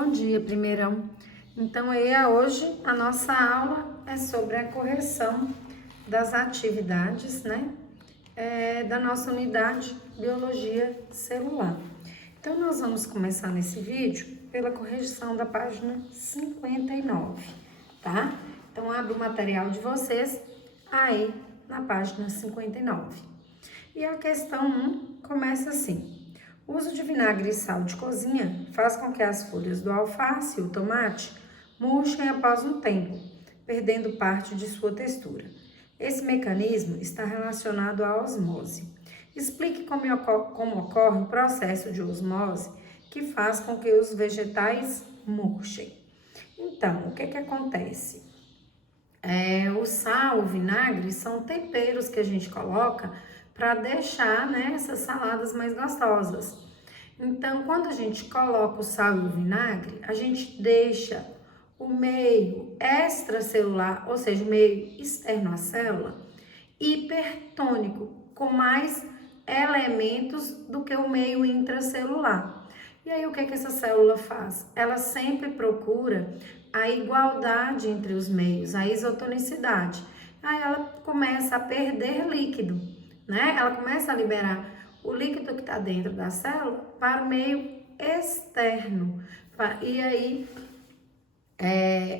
Bom dia, primeirão. Então, hoje a nossa aula é sobre a correção das atividades, né? Da nossa unidade Biologia Celular. Então, nós vamos começar nesse vídeo pela correção da página 59, tá? Então, abre o material de vocês aí na página 59. E a questão 1 começa assim. O uso de vinagre e sal de cozinha faz com que as folhas do alface e o tomate murchem após um tempo, perdendo parte de sua textura. Esse mecanismo está relacionado à osmose. Explique como ocorre o processo de osmose que faz com que os vegetais murchem. Então, o que acontece? O sal, o vinagre são temperos que a gente coloca para deixar, né, essas saladas mais gostosas. Então, quando a gente coloca o sal e o vinagre, a gente deixa o meio extracelular, ou seja, o meio externo à célula, hipertônico, com mais elementos do que o meio intracelular. E aí, o que essa célula faz? Ela sempre procura a igualdade entre os meios, a isotonicidade. Aí ela começa a perder líquido, né? Ela começa a liberar o líquido que está dentro da célula para o meio externo. E aí,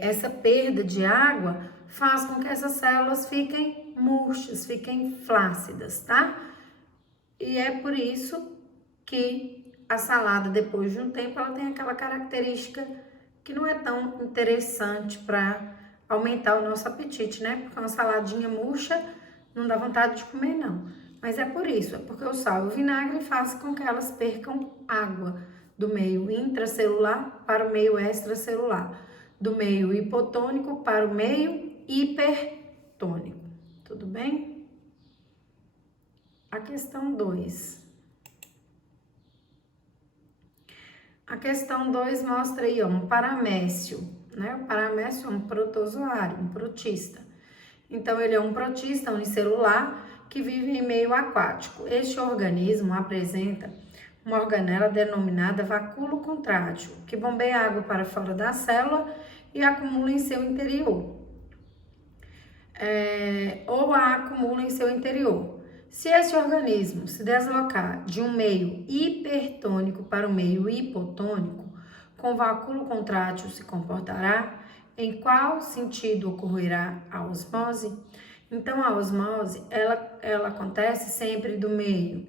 essa perda de água faz com que essas células fiquem murchas, fiquem flácidas, tá? E é por isso que a salada, depois de um tempo, ela tem aquela característica que não é tão interessante para aumentar o nosso apetite, né? Porque uma saladinha murcha não dá vontade de comer, não. Mas é por isso, é porque o sal e o vinagre fazem com que elas percam água do meio intracelular para o meio extracelular, do meio hipotônico para o meio hipertônico. Tudo bem? A questão 2. A questão 2 mostra aí, um paramécio, né? O paramécio é um protozoário, um protista. Então, ele é um protista unicelular que vive em meio aquático. Este organismo apresenta uma organela denominada vacúolo contrátil, que bombeia água para fora da célula e acumula em seu interior. Ou a acumula em seu interior. Se esse organismo se deslocar de um meio hipertônico para o meio hipotônico, com vacúolo contrátil se comportará? Em qual sentido ocorrerá a osmose? Então, a osmose, ela acontece sempre do meio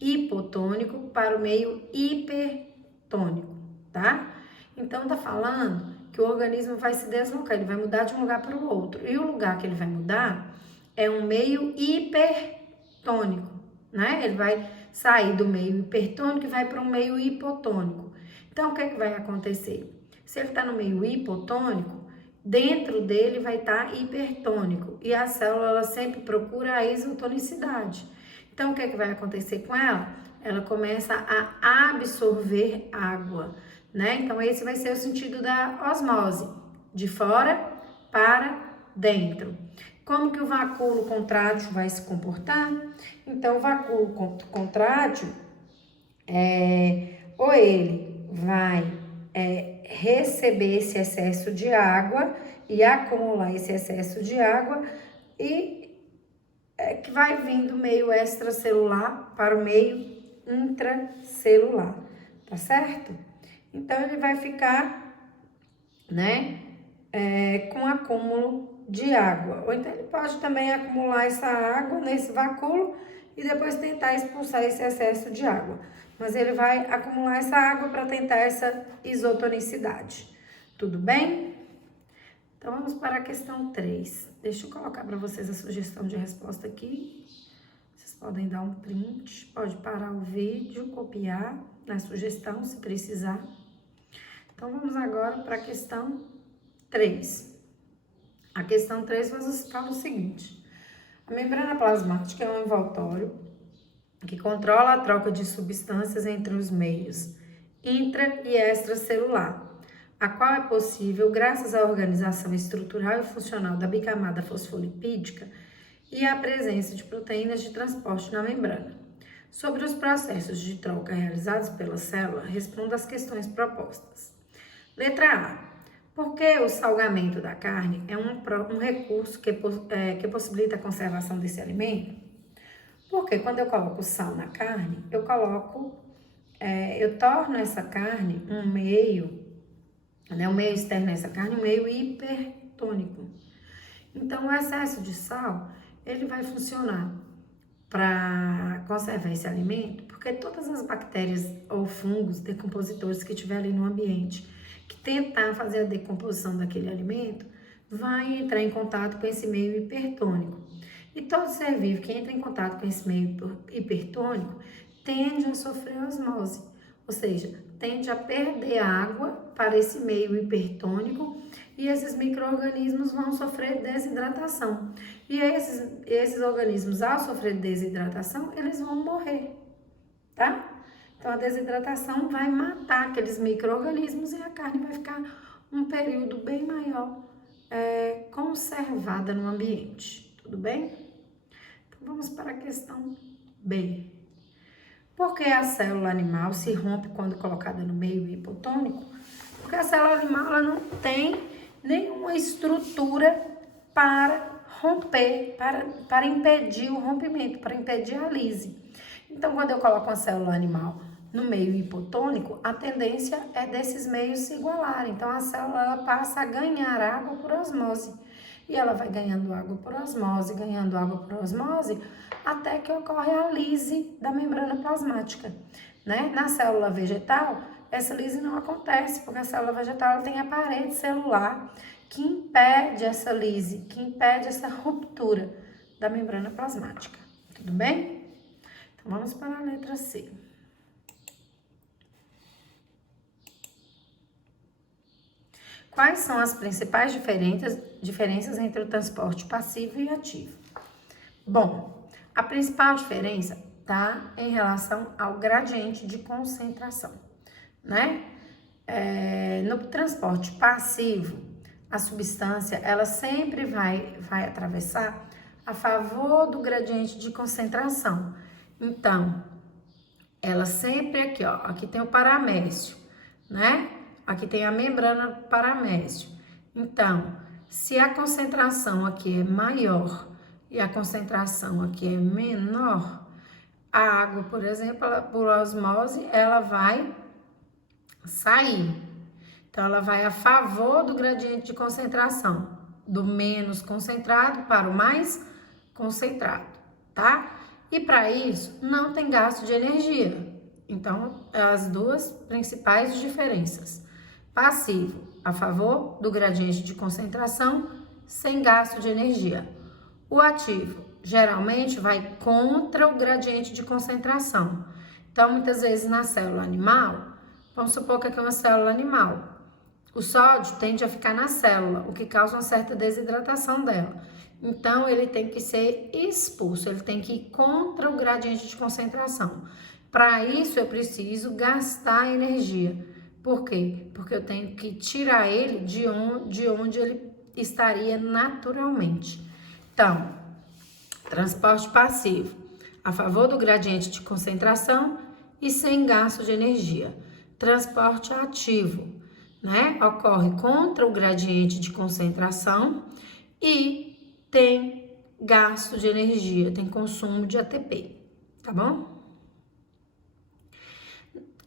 hipotônico para o meio hipertônico, tá? Então, tá falando que o organismo vai se deslocar, ele vai mudar de um lugar para o outro. E o lugar que ele vai mudar é um meio hipertônico, né? Ele vai sair do meio hipertônico e vai para um meio hipotônico. Então, o que vai acontecer? Se ele está no meio hipotônico, dentro dele vai estar hipertônico. E a célula, ela sempre procura a isotonicidade. Então, o que vai acontecer com ela? Ela começa a absorver água, né? Então, esse vai ser o sentido da osmose, de fora para dentro. Como que o vacúolo contrátil vai se comportar? Então, o vacúolo contrátil, ou ele vai receber esse excesso de água e acumular esse excesso de água e que vai vir do meio extracelular para o meio intracelular, tá certo? Então, ele vai ficar, né, com acúmulo de água. Ou então, ele pode também acumular essa água nesse vacúolo e depois tentar expulsar esse excesso de água. Mas ele vai acumular essa água para tentar essa isotonicidade. Tudo bem? Então, vamos para a questão 3. Deixa eu colocar para vocês a sugestão de resposta aqui. Vocês podem dar um print, pode parar o vídeo, copiar na sugestão, se precisar. Então, vamos agora para a questão 3. A questão 3 fala o seguinte. A membrana plasmática é um envoltório que controla a troca de substâncias entre os meios intra- e extracelular, a qual é possível graças à organização estrutural e funcional da bicamada fosfolipídica e à presença de proteínas de transporte na membrana. Sobre os processos de troca realizados pela célula, responda às questões propostas. Letra A. Porque o salgamento da carne é um recurso que possibilita a conservação desse alimento? Porque quando eu coloco sal na carne, eu torno essa carne um meio, né, o meio externo dessa carne, um meio hipertônico. Então, o excesso de sal, ele vai funcionar para conservar esse alimento, porque todas as bactérias ou fungos decompositores que tiver ali no ambiente, que tentar fazer a decomposição daquele alimento, vai entrar em contato com esse meio hipertônico. E todo ser vivo que entra em contato com esse meio hipertônico tende a sofrer osmose, ou seja, tende a perder água para esse meio hipertônico e esses micro-organismos vão sofrer desidratação. E esses organismos, ao sofrer desidratação, eles vão morrer, tá? Então, a desidratação vai matar aqueles micro-organismos e a carne vai ficar um período bem maior conservada no ambiente, tudo bem? Então, vamos para a questão B. Por que a célula animal se rompe quando colocada no meio hipotônico? Porque a célula animal ela não tem nenhuma estrutura para romper, para impedir o rompimento, para impedir a lise. Então, quando eu coloco uma célula animal no meio hipotônico, a tendência é desses meios se igualarem. Então, a célula ela passa a ganhar água por osmose. E ela vai ganhando água por osmose, até que ocorre a lise da membrana plasmática, né? Na célula vegetal, essa lise não acontece, porque a célula vegetal ela tem a parede celular que impede essa lise, que impede essa ruptura da membrana plasmática. Tudo bem? Então, vamos para a letra C. Quais são as principais diferenças entre o transporte passivo e ativo? Bom, a principal diferença está em relação ao gradiente de concentração, né? No transporte passivo, a substância ela sempre vai atravessar a favor do gradiente de concentração. Então, ela sempre aqui, ó, aqui tem o paramécio, né? Aqui tem a membrana paramécio. Então, se a concentração aqui é maior e a concentração aqui é menor, a água, por exemplo, por osmose, ela vai sair. Então, ela vai a favor do gradiente de concentração, do menos concentrado para o mais concentrado, tá? E para isso, não tem gasto de energia. Então, as duas principais diferenças. Passivo, a favor do gradiente de concentração, sem gasto de energia. O ativo, geralmente, vai contra o gradiente de concentração. Então, muitas vezes na célula animal, vamos supor que aqui é uma célula animal, o sódio tende a ficar na célula, o que causa uma certa desidratação dela. Então, ele tem que ser expulso, ele tem que ir contra o gradiente de concentração. Para isso, eu preciso gastar energia. Por quê? Porque eu tenho que tirar ele de onde ele estaria naturalmente. Então, transporte passivo, a favor do gradiente de concentração e sem gasto de energia. Transporte ativo, né? Ocorre contra o gradiente de concentração e tem gasto de energia, tem consumo de ATP, tá bom?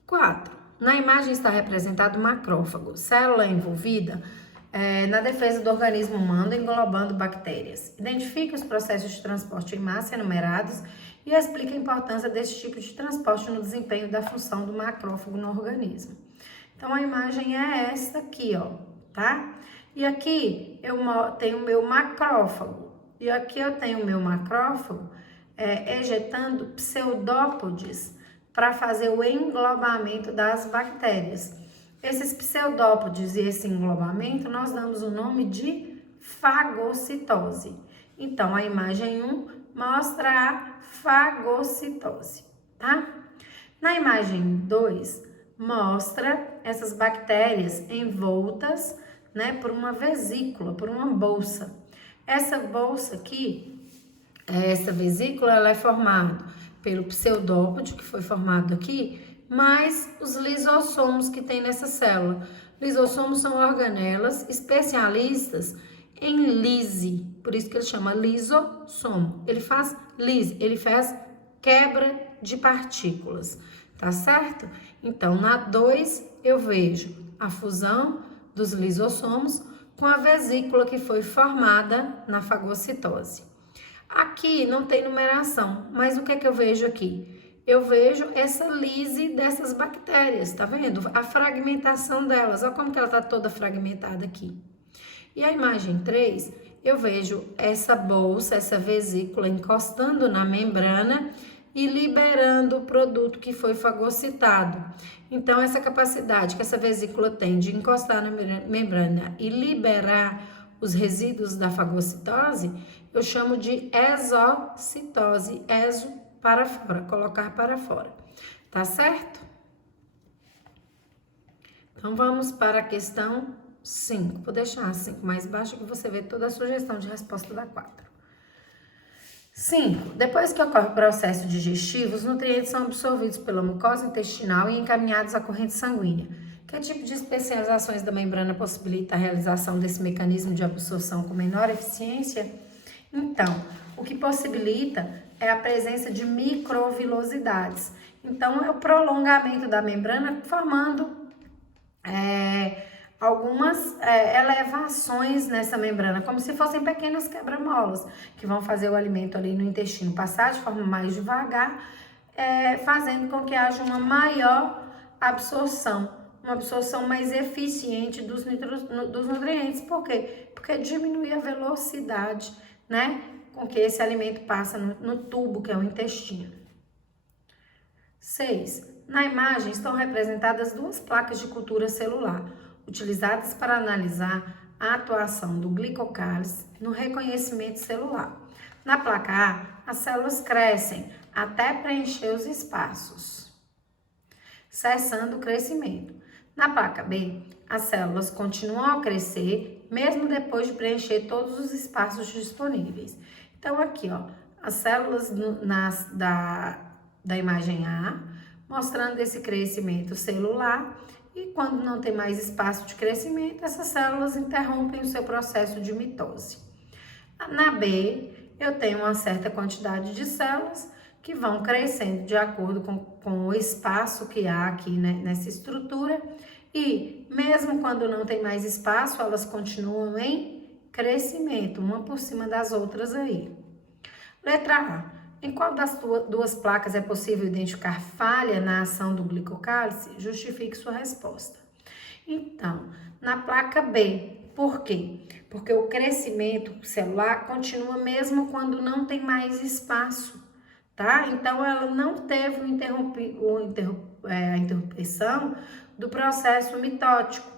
4. Na imagem está representado o macrófago, célula envolvida na defesa do organismo humano, englobando bactérias. Identifique os processos de transporte em massa enumerados e explique a importância desse tipo de transporte no desempenho da função do macrófago no organismo. Então, a imagem é esta aqui, ó, tá? E aqui eu tenho o meu macrófago. E aqui eu tenho o meu macrófago ejetando pseudópodes para fazer o englobamento das bactérias. Esses pseudópodes e esse englobamento nós damos o nome de fagocitose. Então, a imagem 1 mostra a fagocitose, tá? Na imagem 2, mostra essas bactérias envoltas, né, por uma vesícula, por uma bolsa. Essa bolsa aqui, essa vesícula, ela é formada pelo pseudópode, que foi formado aqui, mais os lisossomos que tem nessa célula. Lisossomos são organelas especialistas em lise, por isso que ele chama lisossomo. Ele faz lise, ele faz quebra de partículas, tá certo? Então, na 2, eu vejo a fusão dos lisossomos com a vesícula que foi formada na fagocitose. Aqui não tem numeração, mas o que é que eu vejo aqui? Eu vejo essa lise dessas bactérias, tá vendo? A fragmentação delas, olha como que ela tá toda fragmentada aqui. E a imagem 3, eu vejo essa bolsa, essa vesícula encostando na membrana e liberando o produto que foi fagocitado. Então, essa capacidade que essa vesícula tem de encostar na membrana e liberar os resíduos da fagocitose, eu chamo de exocitose, exo para fora, colocar para fora, tá certo? Então, vamos para a questão 5. Vou deixar a 5 mais baixa que você vê toda a sugestão de resposta da 4. 5. Depois que ocorre o processo digestivo, os nutrientes são absorvidos pela mucosa intestinal e encaminhados à corrente sanguínea. Que tipo de especializações da membrana possibilita a realização desse mecanismo de absorção com menor eficiência? Então, o que possibilita é a presença de microvilosidades. Então, é o prolongamento da membrana formando algumas elevações nessa membrana, como se fossem pequenas quebra-molas, que vão fazer o alimento ali no intestino passar de forma mais devagar, fazendo com que haja uma maior absorção, uma absorção mais eficiente dos nutrientes. Por quê? Porque diminui a velocidade, né, com que esse alimento passa no tubo, que é o intestino. 6. Na imagem estão representadas 2 placas de cultura celular, utilizadas para analisar a atuação do glicocálice no reconhecimento celular. Na placa A, as células crescem até preencher os espaços, cessando o crescimento. Na placa B, as células continuam a crescer, mesmo depois de preencher todos os espaços disponíveis. Então, aqui, ó, as células da imagem A, mostrando esse crescimento celular, e quando não tem mais espaço de crescimento, essas células interrompem o seu processo de mitose. Na B, eu tenho uma certa quantidade de células que vão crescendo de acordo com o espaço que há aqui, né, nessa estrutura, e mesmo quando não tem mais espaço, elas continuam em crescimento, uma por cima das outras aí. Letra A. Em qual das 2 placas é possível identificar falha na ação do glicocálice? Justifique sua resposta. Então, na placa B, por quê? Porque o crescimento celular continua mesmo quando não tem mais espaço, tá? Então, ela não teve a interrupção do processo mitótico.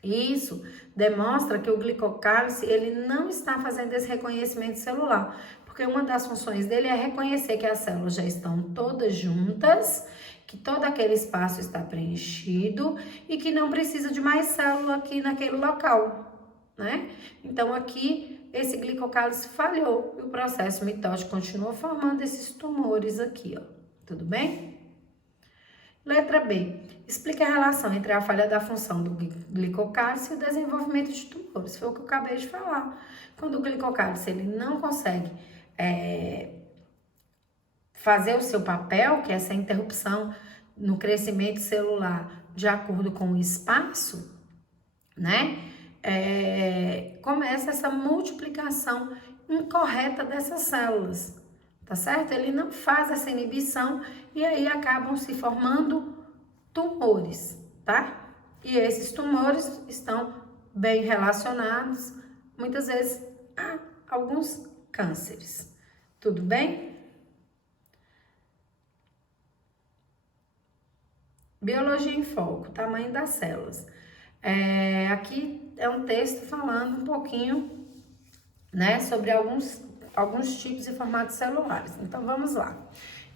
Isso demonstra que o glicocálice ele não está fazendo esse reconhecimento celular, porque uma das funções dele é reconhecer que as células já estão todas juntas, que todo aquele espaço está preenchido e que não precisa de mais célula aqui naquele local, né? Então, aqui, esse glicocálice falhou e o processo mitótico continua formando esses tumores aqui, ó. Tudo bem? Letra B. Explique a relação entre a falha da função do glicocálice e o desenvolvimento de tumores. Foi o que eu acabei de falar. Quando o glicocálice ele não consegue fazer o seu papel, que é essa interrupção no crescimento celular de acordo com o espaço, né? Começa essa multiplicação incorreta dessas células, tá certo? Ele não faz essa inibição e aí acabam se formando tumores, tá? E esses tumores estão bem relacionados, muitas vezes, a alguns cânceres. Tudo bem? Biologia em foco, tamanho das células. Aqui é um texto falando um pouquinho, né, sobre alguns tipos e formatos celulares. Então, vamos lá.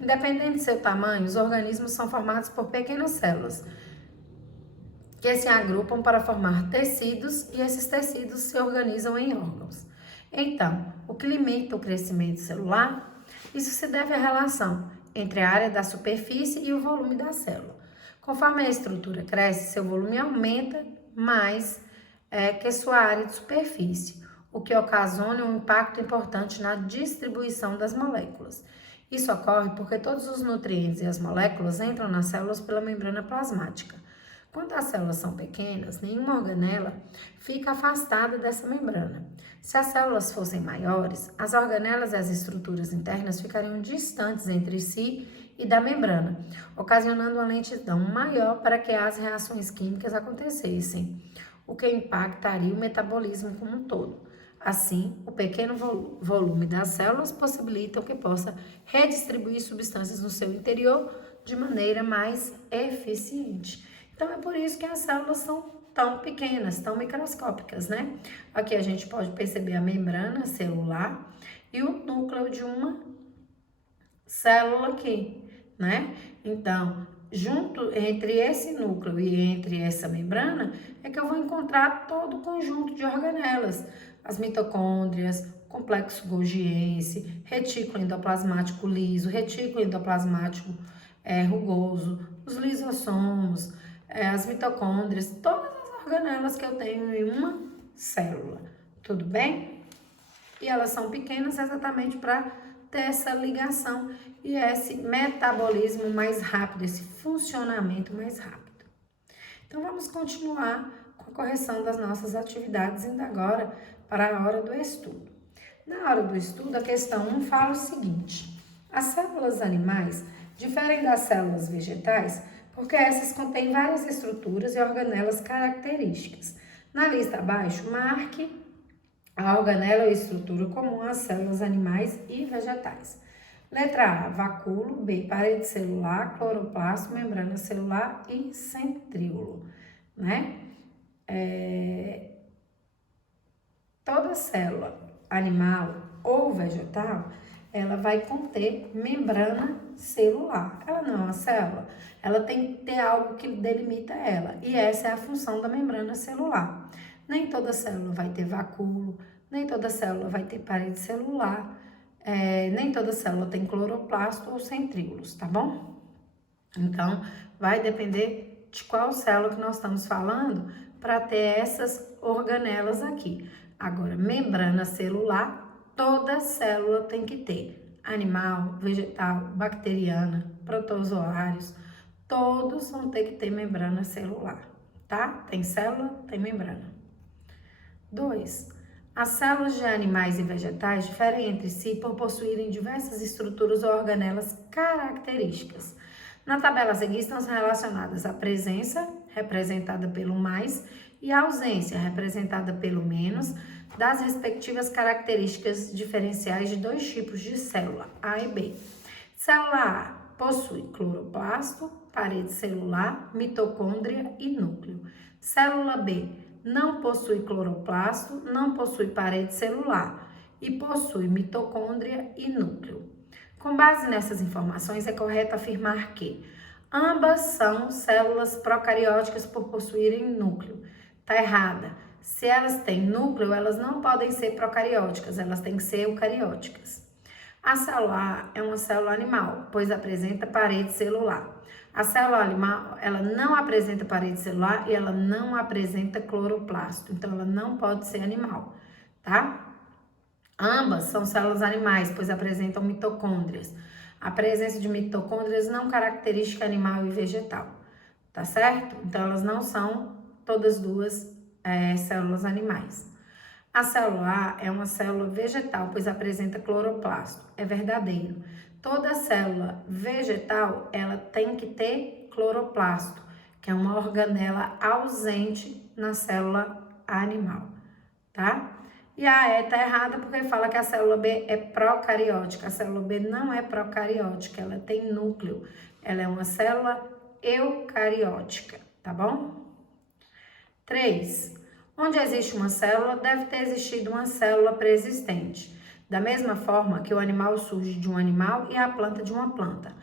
Independente do seu tamanho, os organismos são formados por pequenas células que se agrupam para formar tecidos e esses tecidos se organizam em órgãos. Então, o que limita o crescimento celular? Isso se deve à relação entre a área da superfície e o volume da célula. Conforme a estrutura cresce, seu volume aumenta mais que sua área de superfície, o que ocasiona um impacto importante na distribuição das moléculas. Isso ocorre porque todos os nutrientes e as moléculas entram nas células pela membrana plasmática. Quando as células são pequenas, nenhuma organela fica afastada dessa membrana. Se as células fossem maiores, as organelas e as estruturas internas ficariam distantes entre si e da membrana, ocasionando uma lentidão maior para que as reações químicas acontecessem, o que impactaria o metabolismo como um todo. Assim, o pequeno volume das células possibilita que possa redistribuir substâncias no seu interior de maneira mais eficiente. Então, é por isso que as células são tão pequenas, tão microscópicas, né? Aqui a gente pode perceber a membrana celular e o núcleo de uma célula aqui, né? Então, junto entre esse núcleo e entre essa membrana, é que eu vou encontrar todo o conjunto de organelas, as mitocôndrias, complexo golgiense, retículo endoplasmático liso, retículo endoplasmático rugoso, os lisossomos, as mitocôndrias, todas as organelas que eu tenho em uma célula, tudo bem? E elas são pequenas exatamente para ter essa ligação e esse metabolismo mais rápido, esse funcionamento mais rápido. Então, vamos continuar com a correção das nossas atividades, indo agora para a hora do estudo. Na hora do estudo, a questão 1 fala o seguinte: as células animais diferem das células vegetais porque essas contêm várias estruturas e organelas características. Na lista abaixo, marque a organela e estrutura comum às células animais e vegetais. Letra A, vacúolo. B, parede celular, cloroplasto, membrana celular e centríolo, né? Toda célula animal ou vegetal, ela vai conter membrana celular. Ela não é uma célula, ela tem que ter algo que delimita ela, e essa é a função da membrana celular. Nem toda célula vai ter vacúolo, nem toda célula vai ter parede celular, nem toda célula tem cloroplasto ou centríolos, tá bom? Então, vai depender de qual célula que nós estamos falando para ter essas organelas aqui. Agora, membrana celular, toda célula tem que ter. Animal, vegetal, bacteriana, protozoários, todos vão ter que ter membrana celular, tá? Tem célula, tem membrana. 2. As células de animais e vegetais diferem entre si por possuírem diversas estruturas ou organelas características. Na tabela a seguir estão relacionadas a presença, representada pelo mais, e a ausência, representada pelo menos, das respectivas características diferenciais de dois tipos de célula, A e B. Célula A possui cloroplasto, parede celular, mitocôndria e núcleo. Célula B não possui cloroplasto, não possui parede celular e possui mitocôndria e núcleo. Com base nessas informações, é correto afirmar que ambas são células procarióticas por possuírem núcleo. Está errada. Se elas têm núcleo, elas não podem ser procarióticas, elas têm que ser eucarióticas. A célula A é uma célula animal, pois apresenta parede celular. A célula animal, ela não apresenta parede celular e ela não apresenta cloroplasto, então ela não pode ser animal, tá? Ambas são células animais, pois apresentam mitocôndrias. A presença de mitocôndrias não característica animal e vegetal, tá certo? Então elas não são todas duas células animais. A célula A é uma célula vegetal, pois apresenta cloroplasto. É verdadeiro. Toda célula vegetal, ela tem que ter cloroplasto, que é uma organela ausente na célula animal, tá? E a E tá errada porque fala que a célula B é procariótica. A célula B não é procariótica, ela tem núcleo. Ela é uma célula eucariótica, tá bom? 3. Onde existe uma célula, deve ter existido uma célula pré-existente. Da mesma forma que o animal surge de um animal e a planta de uma planta.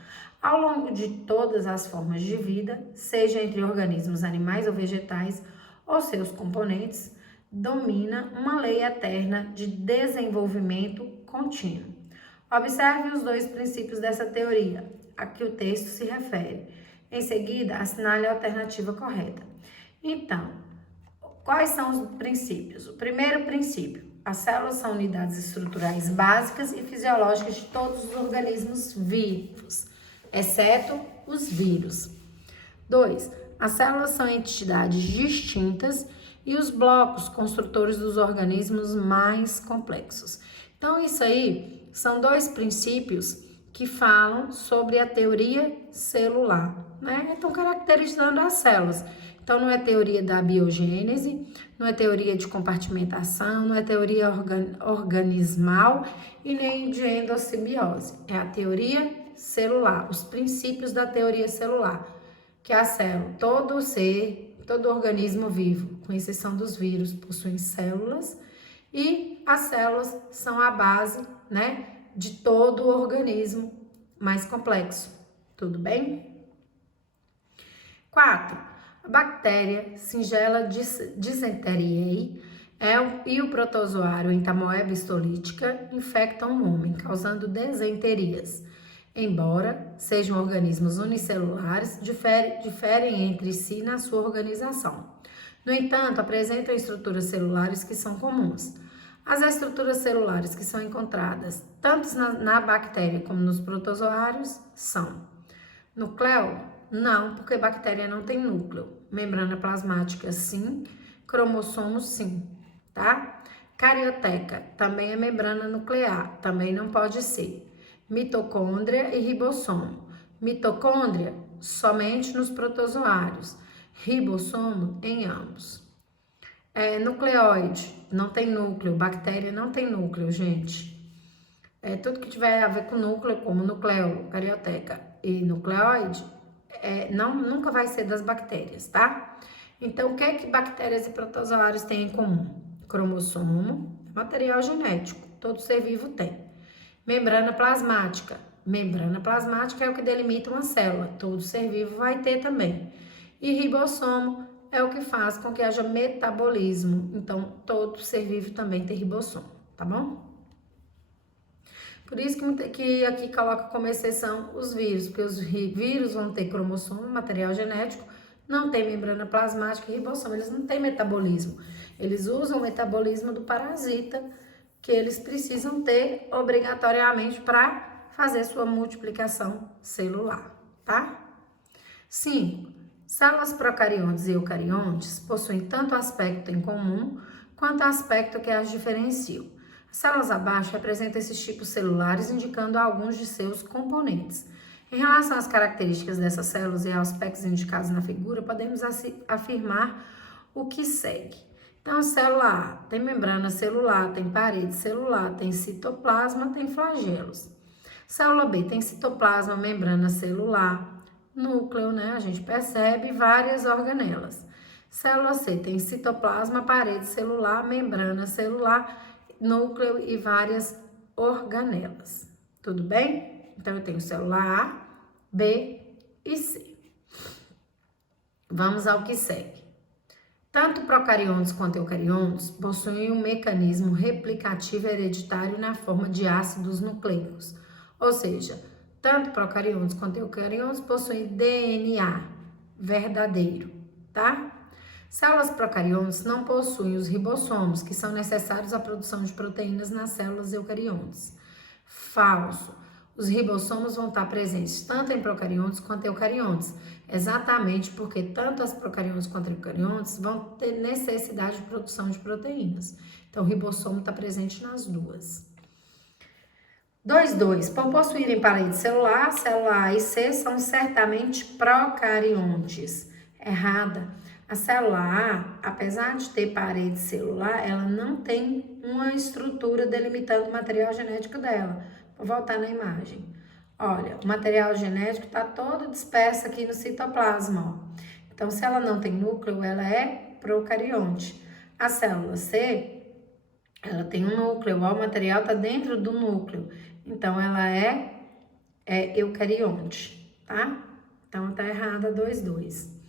Ao longo de todas as formas de vida, seja entre organismos animais ou vegetais, ou seus componentes, domina uma lei eterna de desenvolvimento contínuo. Observe os dois princípios dessa teoria. a que o texto se refere. Em seguida, assinale a alternativa correta. Então, quais são os princípios? O primeiro princípio: as células são unidades estruturais básicas e fisiológicas de todos os organismos vivos, exceto os vírus. 2. As células são entidades distintas e os blocos construtores dos organismos mais complexos. Então, isso aí são dois princípios que falam sobre a teoria celular, né? Então, caracterizando as células. Então, não é teoria da biogênese, não é teoria de compartimentação, não é teoria organismal e nem de endossimbiose. É a teoria celular, os princípios da teoria celular, que a célula, todo ser, todo organismo vivo, com exceção dos vírus, possuem células e as células são a base, né, de todo o organismo mais complexo. Tudo bem? 4. A bactéria Shigella dysenteriae e o protozoário Entamoeba histolítica infectam o homem, causando desenterias. Embora sejam organismos unicelulares, diferem entre si na sua organização. No entanto, apresentam estruturas celulares que são comuns. As estruturas celulares que são encontradas tanto na bactéria como nos protozoários são: núcleo? Não, porque bactéria não tem núcleo. Membrana plasmática, sim. Cromossomo, sim, tá? Carioteca, também é membrana nuclear, também não pode ser. Mitocôndria e ribossomo. Mitocôndria, somente nos protozoários. Ribossomo, em ambos. Nucleóide, não tem núcleo. Bactéria não tem núcleo, gente. Tudo que tiver a ver com núcleo, como núcleo, carioteca e nucleóide, nunca vai ser das bactérias, tá? Então, o que é que bactérias e protozoários têm em comum? Cromossomo, material genético, todo ser vivo tem. Membrana plasmática. Membrana plasmática é o que delimita uma célula, todo ser vivo vai ter também. E ribossomo é o que faz com que haja metabolismo, então todo ser vivo também tem ribossomo, tá bom? Por isso que aqui coloca como exceção os vírus, porque os vírus vão ter cromossomo, material genético, não tem membrana plasmática e ribossomo, eles não têm metabolismo. Eles usam o metabolismo do parasita, que eles precisam ter obrigatoriamente para fazer sua multiplicação celular, tá? 5. Células procariontes e eucariontes possuem tanto aspecto em comum quanto aspecto que as diferenciam. As células abaixo representam esses tipos celulares, indicando alguns de seus componentes. Em relação às características dessas células e aos aspectos indicados na figura, podemos afirmar o que segue. Então, célula A tem membrana celular, tem parede celular, tem citoplasma, tem flagelos. Célula B tem citoplasma, membrana celular, núcleo, né? A gente percebe várias organelas. Célula C tem citoplasma, parede celular, membrana celular, núcleo e várias organelas. Tudo bem? Então, eu tenho célula A, B e C. Vamos ao que segue. Tanto procariontes quanto eucariontes possuem um mecanismo replicativo hereditário na forma de ácidos nucleicos, ou seja, tanto procariontes quanto eucariontes possuem DNA verdadeiro, tá? Células procariontes não possuem os ribossomos, que são necessários à produção de proteínas nas células eucariontes. Falso. Os ribossomos vão estar presentes tanto em procariontes quanto eucariontes, exatamente porque tanto as procariontes quanto eucariontes vão ter necessidade de produção de proteínas. Então, o ribossomo está presente nas duas. 2.2. Por possuírem parede celular, célula A e C são certamente procariontes. Errada. A célula A, apesar de ter parede celular, ela não tem uma estrutura delimitando o material genético dela. Vou voltar na imagem. Olha, o material genético está todo disperso aqui no citoplasma, ó. Então, se ela não tem núcleo, ela é procarionte. A célula C, ela tem um núcleo, ó, o material está dentro do núcleo. Então, ela é eucarionte, tá? Então, tá errada 2.2.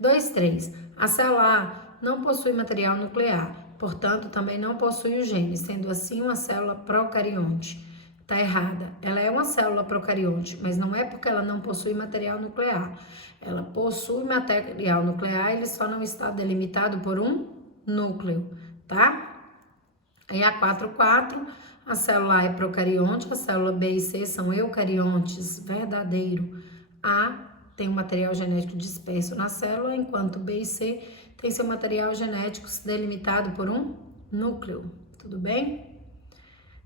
2.3. A célula A não possui material nuclear, portanto, também não possui o gene, sendo assim uma célula procarionte. Tá errada. Ela é uma célula procarionte, mas não é porque ela não possui material nuclear. Ela possui material nuclear, ele só não está delimitado por um núcleo, tá? Aí a 4,4, a célula A é procarionte, a célula B e C são eucariontes, verdadeiro. A tem um material genético disperso na célula, enquanto B e C tem seu material genético delimitado por um núcleo, tudo bem?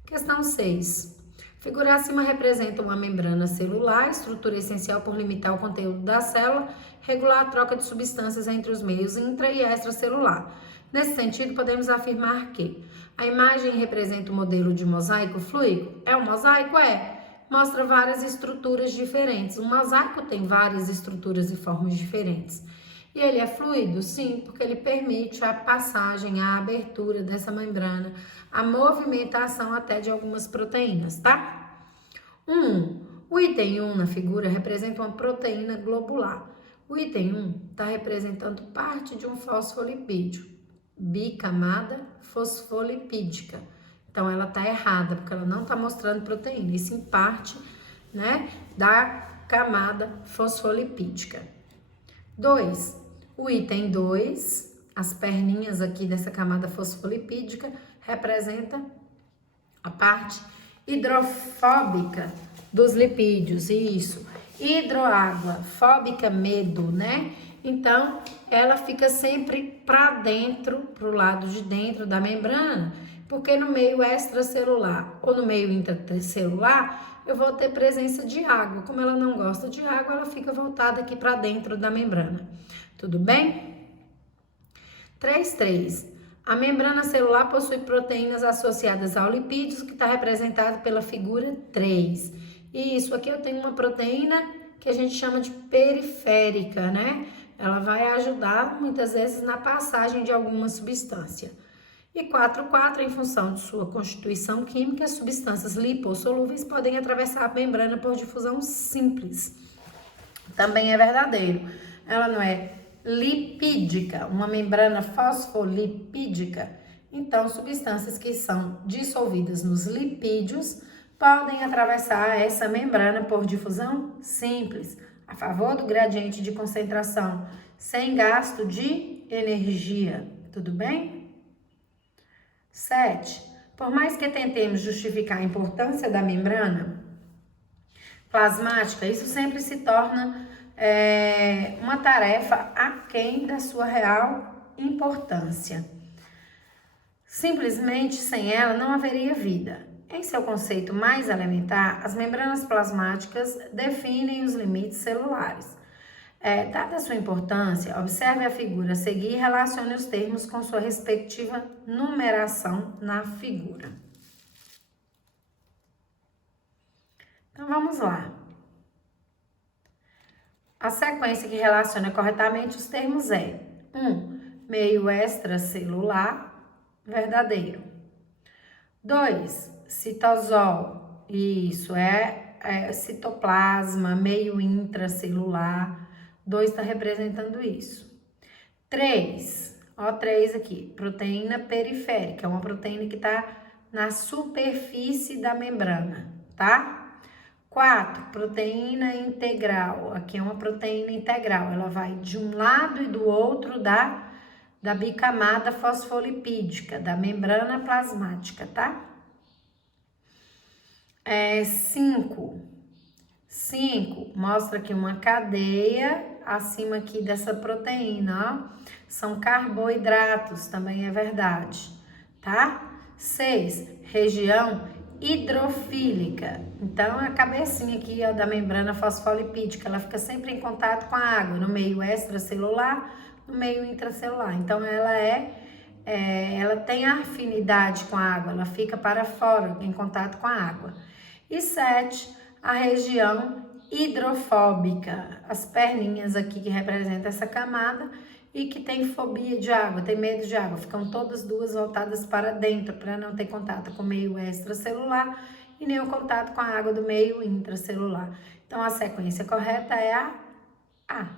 Questão 6. Figura acima representa uma membrana celular, estrutura essencial por limitar o conteúdo da célula, regular a troca de substâncias entre os meios intra e extracelular. Nesse sentido, podemos afirmar que a imagem representa o modelo de mosaico fluido. É um mosaico? É. Mostra várias estruturas diferentes. Um mosaico tem várias estruturas e formas diferentes. E ele é fluido? Sim, porque ele permite a passagem, a abertura dessa membrana, a movimentação até de algumas proteínas, tá? O item 1 na figura representa uma proteína globular. O item 1 está representando parte de um fosfolipídio, bicamada fosfolipídica. Então, ela está errada, porque ela não está mostrando proteína, e sim parte, né, da camada fosfolipídica. 2. O item 2, as perninhas aqui dessa camada fosfolipídica, representa a parte hidrofóbica dos lipídios, isso. Hidroágua, fóbica, medo, né? Então, ela fica sempre para dentro, para o lado de dentro da membrana, porque no meio extracelular ou no meio intracelular, eu vou ter presença de água. Como ela não gosta de água, ela fica voltada aqui para dentro da membrana. Tudo bem? 3.3. A membrana celular possui proteínas associadas ao lipídios, que está representado pela figura 3. E isso aqui eu tenho uma proteína que a gente chama de periférica, né? Ela vai ajudar muitas vezes na passagem de alguma substância. E 4.4, em função de sua constituição química, as substâncias lipossolúveis podem atravessar a membrana por difusão simples. Também é verdadeiro. Ela não é lipídica, uma membrana fosfolipídica. Então, substâncias que são dissolvidas nos lipídios podem atravessar essa membrana por difusão simples, a favor do gradiente de concentração, sem gasto de energia. Tudo bem? 7. Por mais que tentemos justificar a importância da membrana plasmática, isso sempre se torna uma tarefa aquém da sua real importância. Simplesmente sem ela não haveria vida. Em seu conceito mais elementar, as membranas plasmáticas definem os limites celulares. Dada a sua importância, observe a figura a seguir e relacione os termos com sua respectiva numeração na figura. Então, vamos lá. A sequência que relaciona corretamente os termos é 1. Meio extracelular, verdadeiro. 2. Citosol, isso é citoplasma, meio intracelular. 2 está representando isso. 3, ó, 3 aqui, proteína periférica, é uma proteína que está na superfície da membrana, tá? 4, proteína integral, aqui é uma proteína integral, ela vai de um lado e do outro da bicamada fosfolipídica, da membrana plasmática, tá? 5, mostra aqui uma cadeia acima aqui dessa proteína, ó. São carboidratos, também é verdade, tá? 6, região hidrofílica. Então, a cabecinha aqui, ó, da membrana fosfolipídica, ela fica sempre em contato com a água, no meio extracelular, no meio intracelular. Então, ela tem afinidade com a água, ela fica para fora, em contato com a água. E 7, a região hidrofóbica, as perninhas aqui que representam essa camada e que tem fobia de água, tem medo de água, ficam todas duas voltadas para dentro, para não ter contato com o meio extracelular e nem o contato com a água do meio intracelular. Então, a sequência correta é a A.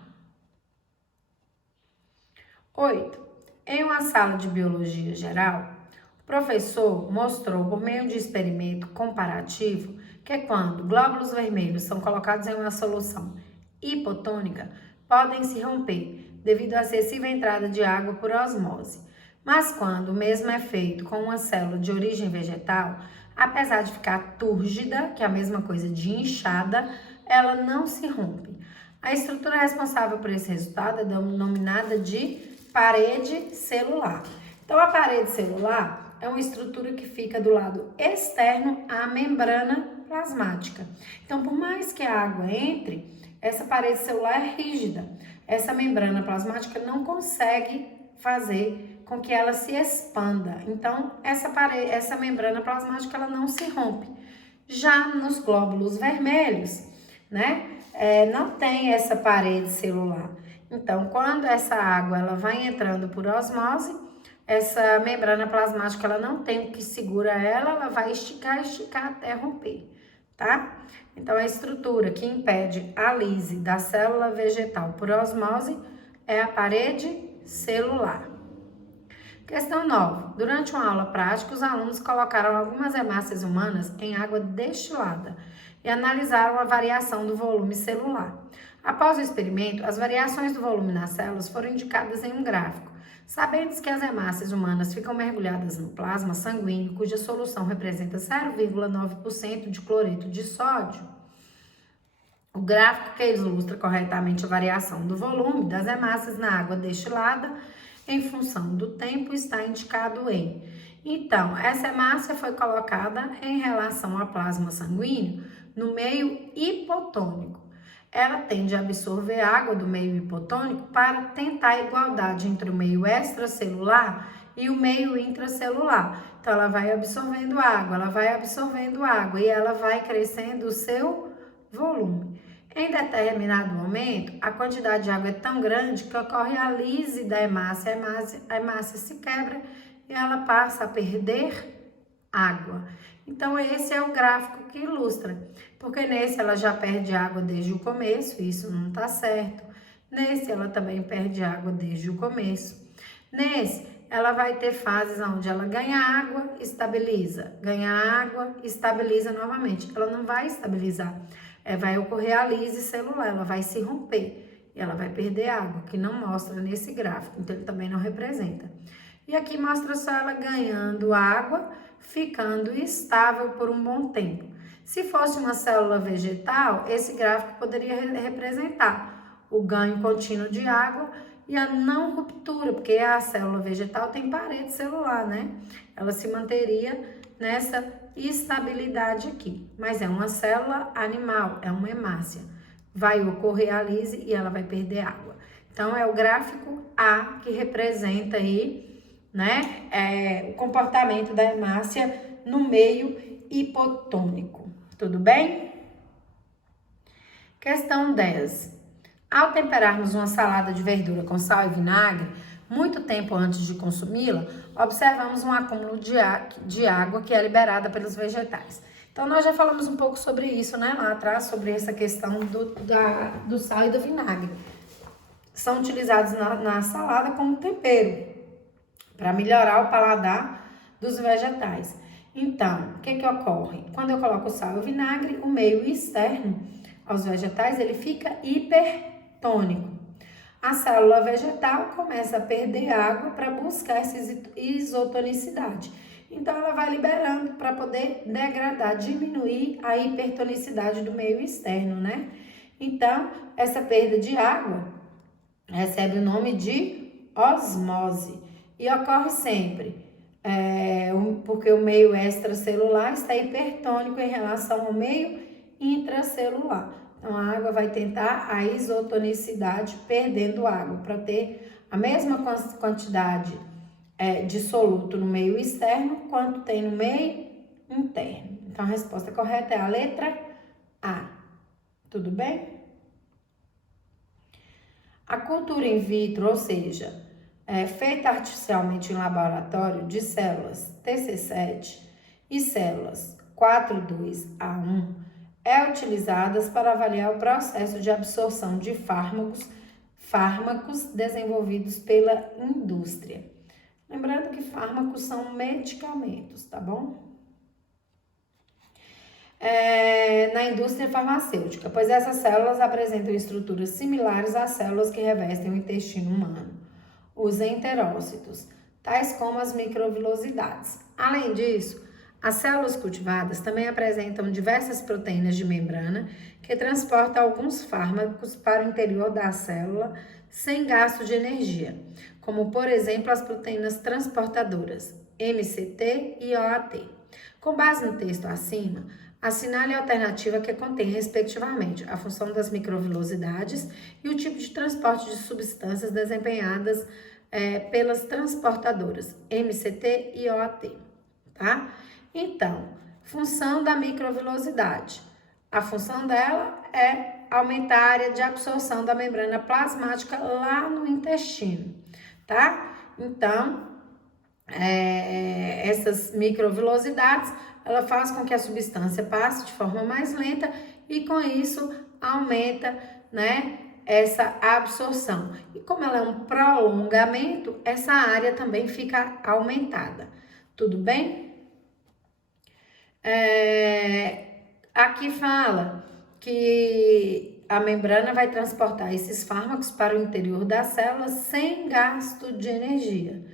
8. Em uma sala de biologia geral, o professor mostrou por meio de experimento comparativo que quando glóbulos vermelhos são colocados em uma solução hipotônica, podem se romper devido à excessiva entrada de água por osmose. Mas quando o mesmo é feito com uma célula de origem vegetal, apesar de ficar túrgida, que é a mesma coisa de inchada, ela não se rompe. A estrutura responsável por esse resultado é denominada de parede celular. Então, a parede celular é uma estrutura que fica do lado externo à membrana plasmática. Então, por mais que a água entre, essa parede celular é rígida. Essa membrana plasmática não consegue fazer com que ela se expanda. Então, essa membrana plasmática ela não se rompe. Já nos glóbulos vermelhos, né, não tem essa parede celular. Então, quando essa água ela vai entrando por osmose, essa membrana plasmática ela não tem o que segura ela vai esticar até romper, tá? Então, a estrutura que impede a lise da célula vegetal por osmose é a parede celular. Questão 9. Durante uma aula prática, os alunos colocaram algumas hemácias humanas em água destilada e analisaram a variação do volume celular. Após o experimento, as variações do volume nas células foram indicadas em um gráfico. Sabendo que as hemácias humanas ficam mergulhadas no plasma sanguíneo, cuja solução representa 0,9% de cloreto de sódio, o gráfico que ilustra corretamente a variação do volume das hemácias na água destilada em função do tempo está indicado em. Então, essa hemácia foi colocada em relação ao plasma sanguíneo no meio hipotônico. Ela tende a absorver água do meio hipotônico para tentar a igualdade entre o meio extracelular e o meio intracelular. Então, ela vai absorvendo água e ela vai crescendo o seu volume. Em determinado momento, a quantidade de água é tão grande que ocorre a lise da hemácia. A hemácia se quebra e ela passa a perder água. Então, esse é o gráfico que ilustra, porque nesse ela já perde água desde o começo, isso não está certo. Nesse, ela também perde água desde o começo. Nesse, ela vai ter fases onde ela ganha água, estabiliza, ganha água, estabiliza novamente. Ela não vai estabilizar, vai ocorrer a lise celular, ela vai se romper e ela vai perder água, que não mostra nesse gráfico, então ele também não representa. E aqui mostra só ela ganhando água, ficando estável por um bom tempo. Se fosse uma célula vegetal, esse gráfico poderia representar o ganho contínuo de água e a não ruptura, porque a célula vegetal tem parede celular, né? Ela se manteria nessa estabilidade aqui. Mas é uma célula animal, é uma hemácia. Vai ocorrer a lise e ela vai perder água. Então, é o gráfico A que representa aí, né, o comportamento da hemácia no meio hipotônico. Tudo bem? Questão 10. Ao temperarmos uma salada de verdura com sal e vinagre, muito tempo antes de consumi-la, observamos um acúmulo de água que é liberada pelos vegetais. Então, nós já falamos um pouco sobre isso, né, lá atrás, sobre essa questão do sal e do vinagre. São utilizados na salada como tempero, para melhorar o paladar dos vegetais. Então, o que ocorre? Quando eu coloco o sal e o vinagre, o meio externo aos vegetais, ele fica hipertônico. A célula vegetal começa a perder água para buscar essa isotonicidade. Então, ela vai liberando para poder degradar, diminuir a hipertonicidade do meio externo, né? Então, essa perda de água recebe o nome de osmose. E ocorre sempre, porque o meio extracelular está hipertônico em relação ao meio intracelular. Então, a água vai tentar a isotonicidade perdendo água, para ter a mesma quantidade de soluto no meio externo quanto tem no meio interno. Então, a resposta correta é a letra A. Tudo bem? A cultura in vitro, ou seja, feita artificialmente em laboratório de células TC7 e células 4,2A1, é utilizada para avaliar o processo de absorção de fármacos desenvolvidos pela indústria. Lembrando que fármacos são medicamentos, tá bom? Na indústria farmacêutica, pois essas células apresentam estruturas similares às células que revestem o intestino humano, os enterócitos, tais como as microvilosidades. Além disso, as células cultivadas também apresentam diversas proteínas de membrana que transportam alguns fármacos para o interior da célula sem gasto de energia, como por exemplo as proteínas transportadoras MCT e OAT. Com base no texto acima, assinale a alternativa que contém, respectivamente, a função das microvilosidades e o tipo de transporte de substâncias desempenhadas pelas transportadoras MCT e OAT, tá? Então, função da microvilosidade. A função dela é aumentar a área de absorção da membrana plasmática lá no intestino, tá? Então, essas microvilosidades, ela faz com que a substância passe de forma mais lenta e com isso aumenta, né, essa absorção. E como ela é um prolongamento, essa área também fica aumentada. Tudo bem? Aqui fala que a membrana vai transportar esses fármacos para o interior da célula sem gasto de energia,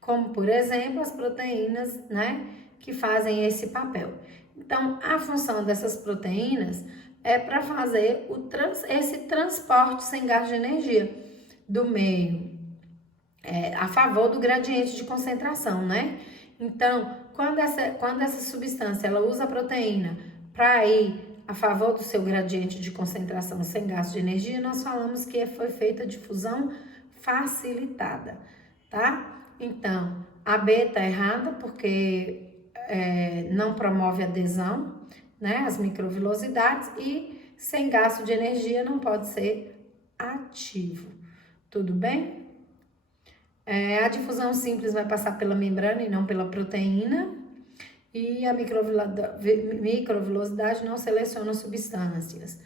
como por exemplo as proteínas, né, que fazem esse papel. Então, a função dessas proteínas é para fazer esse transporte sem gasto de energia do meio, a favor do gradiente de concentração, né? Então, quando essa substância ela usa a proteína para ir a favor do seu gradiente de concentração sem gasto de energia, nós falamos que foi feita a difusão facilitada, tá? Então, a B está errada porque não promove adesão, né? As microvilosidades e sem gasto de energia não pode ser ativo. Tudo bem? A difusão simples vai passar pela membrana e não pela proteína. E a microvilosidade não seleciona substâncias.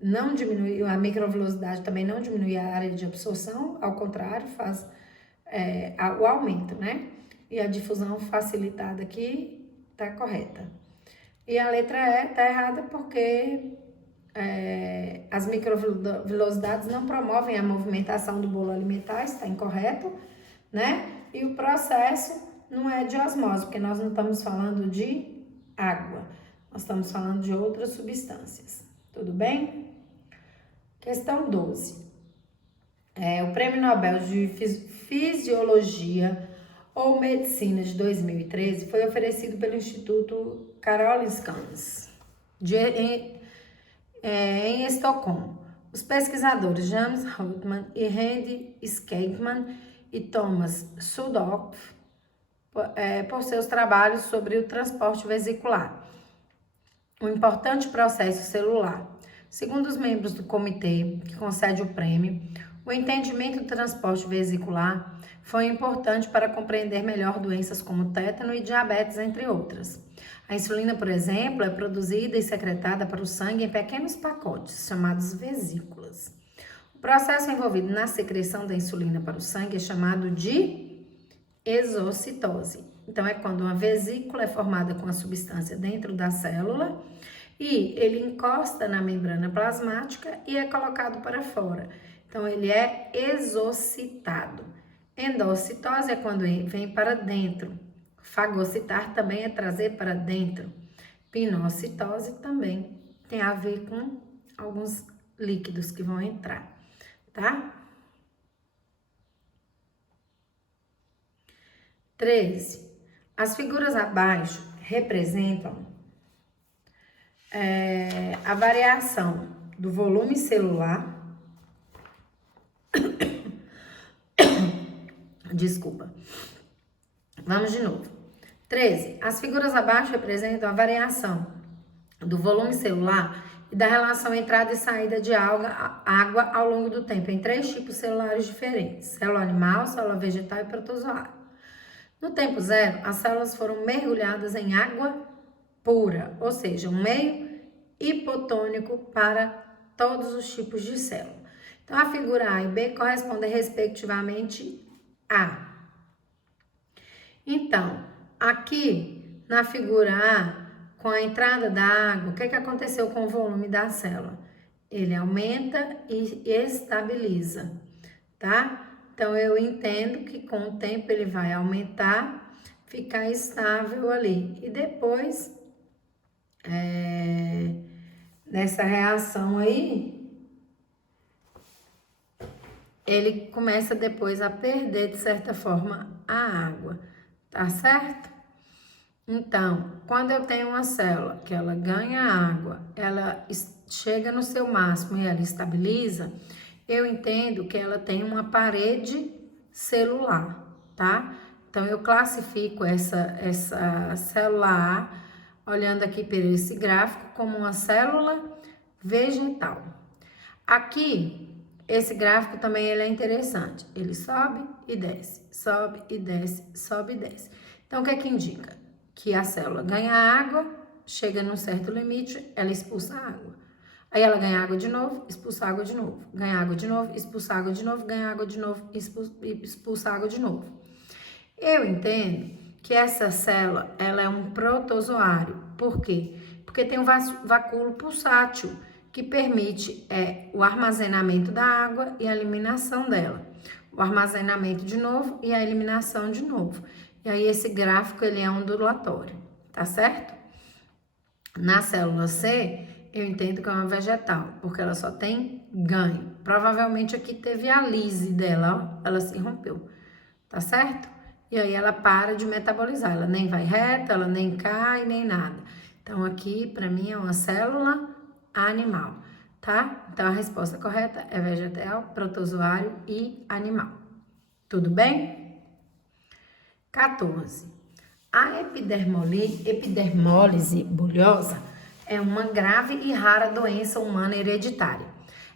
Não diminui, a microvilosidade também não diminui a área de absorção, ao contrário, faz o aumento, né? E a difusão facilitada aqui tá correta. E a letra E tá errada porque as microvilosidades não promovem a movimentação do bolo alimentar, está incorreto, né? E o processo não é de osmose, porque nós não estamos falando de água, nós estamos falando de outras substâncias. Tudo bem? Questão 12. O Prêmio Nobel de Fisiologia ou Medicina de 2013 foi oferecido pelo Instituto Karolinska em Estocolmo. Os pesquisadores James Houtman e Randy Skenkman e Thomas Sudhoff, por seus trabalhos sobre o transporte vesicular, um importante processo celular. Segundo os membros do comitê que concede o prêmio, o entendimento do transporte vesicular foi importante para compreender melhor doenças como tétano e diabetes, entre outras. A insulina, por exemplo, é produzida e secretada para o sangue em pequenos pacotes, chamados vesículas. O processo envolvido na secreção da insulina para o sangue é chamado de exocitose. Então, é quando uma vesícula é formada com a substância dentro da célula e ele encosta na membrana plasmática e é colocado para fora. Então, ele é exocitado. Endocitose é quando vem para dentro. Fagocitar também é trazer para dentro. Pinocitose também tem a ver com alguns líquidos que vão entrar, tá? 13. As figuras abaixo representam a variação do volume celular. Desculpa. Vamos de novo. 13. As figuras abaixo representam a variação do volume celular e da relação entrada e saída de água ao longo do tempo em 3 tipos celulares diferentes: célula animal, célula vegetal e protozoário. No tempo zero, as células foram mergulhadas em água pura, ou seja, um meio hipotônico para todos os tipos de célula. Então, a figura A e B correspondem respectivamente A. Então, aqui na figura A, com a entrada da água, o que aconteceu com o volume da célula? Ele aumenta e estabiliza, tá? Então, eu entendo que com o tempo ele vai aumentar, ficar estável ali. E depois, nessa reação aí, ele começa depois a perder, de certa forma, a água, tá certo? Então, quando eu tenho uma célula que ela ganha água, ela chega no seu máximo e ela estabiliza, eu entendo que ela tem uma parede celular, tá? Então, eu classifico essa célula A, olhando aqui por esse gráfico, como uma célula vegetal. Aqui, esse gráfico também ele é interessante. Ele sobe e desce, sobe e desce, sobe e desce. Então, o que é que indica? Que a célula ganha água, chega num certo limite, ela expulsa a água. Aí ela ganha água de novo, expulsa água de novo. Ganha água de novo, expulsa água de novo, ganha água de novo, expulsa água de novo. Eu entendo que essa célula, ela é um protozoário. Por quê? Porque tem um vacúolo pulsátil, que permite o armazenamento da água e a eliminação dela. O armazenamento de novo e a eliminação de novo. E aí esse gráfico ele é ondulatório, tá certo? Na célula C, eu entendo que é uma vegetal, porque ela só tem ganho. Provavelmente aqui teve a lise dela, ó, ela se rompeu, tá certo? E aí ela para de metabolizar, ela nem vai reta, ela nem cai, nem nada. Então aqui, para mim, é uma célula animal, tá? Então a resposta correta é vegetal, protozoário e animal. Tudo bem? 14. A epidermólise bulhosa é uma grave e rara doença humana hereditária.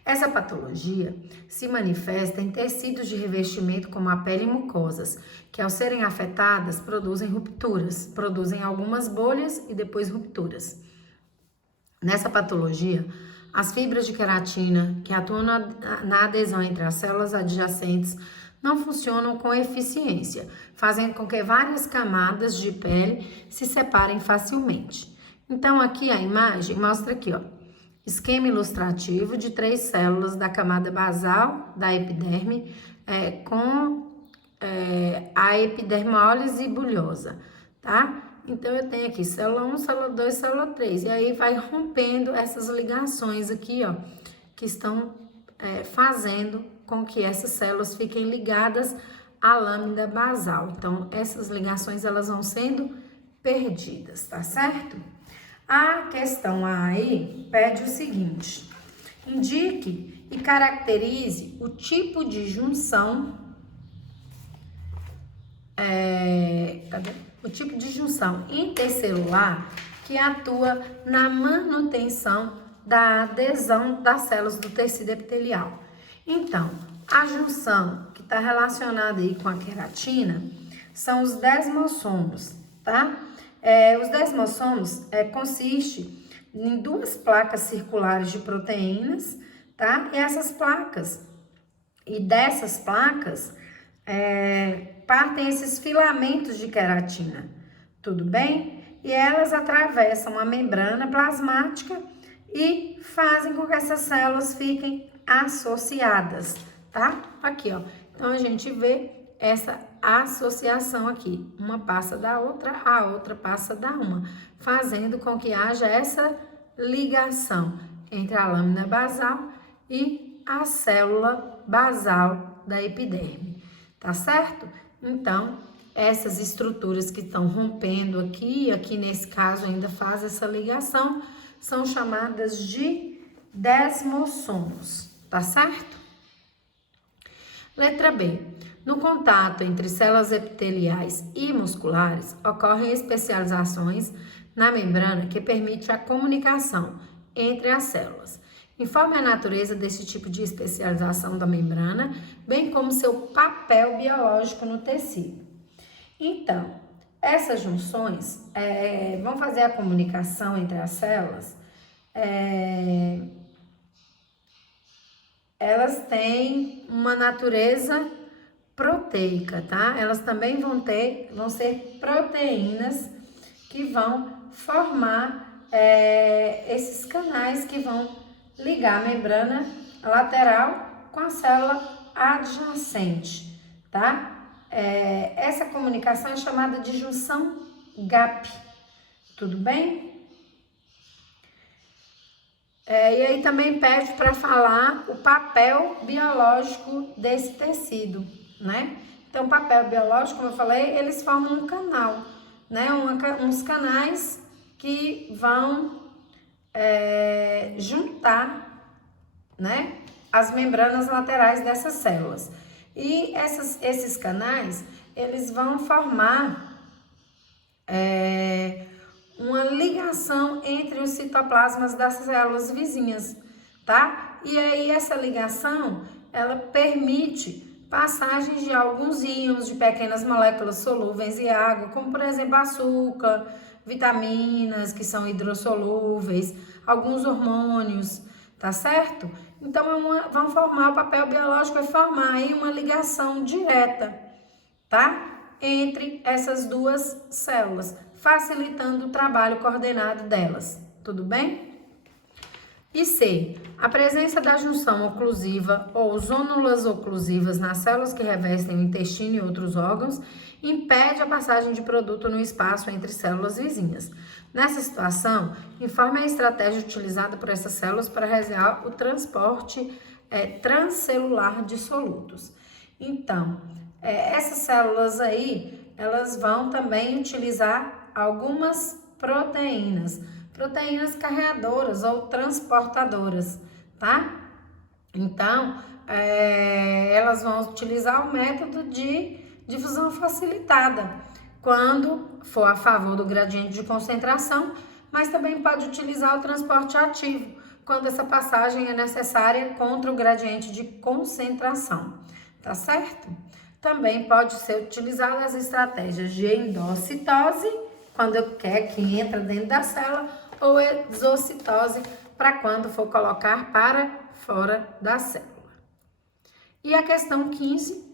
Essa patologia se manifesta em tecidos de revestimento como a pele e mucosas, que ao serem afetadas produzem rupturas, produzem algumas bolhas e depois rupturas. Nessa patologia, as fibras de queratina, que atuam na adesão entre as células adjacentes, não funcionam com eficiência, fazendo com que várias camadas de pele se separem facilmente. Então, aqui a imagem mostra aqui, ó, esquema ilustrativo de 3 células da camada basal da epiderme com a epidermólise bulhosa, tá? Então, eu tenho aqui célula 1, célula 2, célula 3. E aí vai rompendo essas ligações aqui, ó, que estão fazendo com que essas células fiquem ligadas à lâmina basal. Então, essas ligações, elas vão sendo perdidas, tá certo? A questão A aí pede o seguinte: indique e caracterize o tipo de junção o tipo de junção intercelular que atua na manutenção da adesão das células do tecido epitelial. Então, a junção que está relacionada aí com a queratina são os desmossomos, tá? Os desmossomos consiste em 2 placas circulares de proteínas, tá? E dessas placas partem esses filamentos de queratina, tudo bem? E elas atravessam a membrana plasmática e fazem com que essas células fiquem associadas, tá? Aqui, ó. Então, a gente vê essa associação aqui. Uma passa da outra, a outra passa da uma, fazendo com que haja essa ligação entre a lâmina basal e a célula basal da epiderme, tá certo? Então, essas estruturas que estão rompendo aqui nesse caso ainda faz essa ligação, são chamadas de desmossomos, tá certo? Letra B. No contato entre células epiteliais e musculares, ocorrem especializações na membrana que permite a comunicação entre as células. Informe a natureza desse tipo de especialização da membrana, bem como seu papel biológico no tecido. Então, essas junções vão fazer a comunicação entre as células. Elas têm uma natureza proteica, tá? Elas também vão ser proteínas que vão formar esses canais que vão ligar a membrana lateral com a célula adjacente, tá? Essa comunicação é chamada de junção GAP, tudo bem? E aí também pede para falar o papel biológico desse tecido, né? Então, o papel biológico, como eu falei, eles formam um canal, né? Uns canais que vão juntar, né, as membranas laterais dessas células. E esses canais, eles vão formar uma ligação entre os citoplasmas das células vizinhas, tá? E aí essa ligação, ela permite passagens de alguns íons de pequenas moléculas solúveis em água, como por exemplo açúcar, vitaminas que são hidrossolúveis, alguns hormônios, tá certo? Então vão formar, o papel biológico vai formar aí uma ligação direta, tá? Entre essas duas células, facilitando o trabalho coordenado delas, tudo bem? E C, a presença da junção oclusiva ou zônulas oclusivas nas células que revestem o intestino e outros órgãos impede a passagem de produto no espaço entre células vizinhas. Nessa situação, informe a estratégia utilizada por essas células para realizar o transporte transcelular de solutos. Então, essas células aí, elas vão também utilizar algumas proteínas carreadoras ou transportadoras, tá? Então, elas vão utilizar o método de difusão facilitada, quando for a favor do gradiente de concentração, mas também pode utilizar o transporte ativo, quando essa passagem é necessária contra o gradiente de concentração, tá certo? Também pode ser utilizada as estratégias de endocitose, quando eu quero que entra dentro da célula, ou exocitose, para quando for colocar para fora da célula. E a questão 15,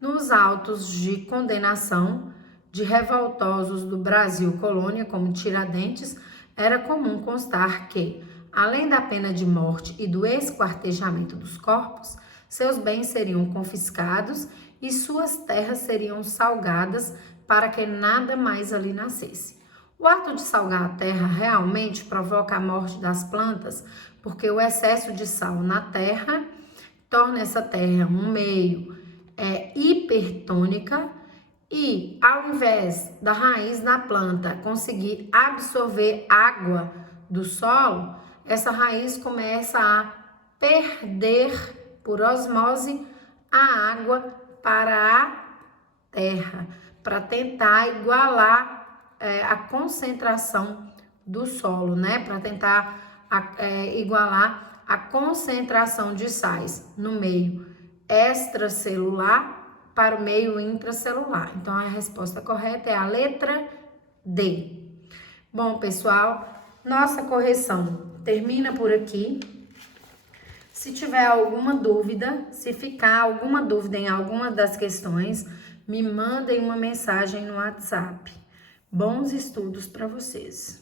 nos autos de condenação de revoltosos do Brasil colônia, como Tiradentes, era comum constar que, além da pena de morte e do esquartejamento dos corpos, seus bens seriam confiscados e suas terras seriam salgadas para que nada mais ali nascesse. O ato de salgar a terra realmente provoca a morte das plantas, porque o excesso de sal na terra torna essa terra um meio hipertônica e, ao invés da raiz da planta conseguir absorver água do solo, essa raiz começa a perder por osmose a água para a terra, para tentar igualar a concentração do solo, né? Para tentar igualar a concentração de sais no meio extracelular para o meio intracelular. Então, a resposta correta é a letra D. Bom, pessoal, nossa correção termina por aqui. Se tiver alguma dúvida, se ficar alguma dúvida em alguma das questões, me mandem uma mensagem no WhatsApp. Bons estudos para vocês!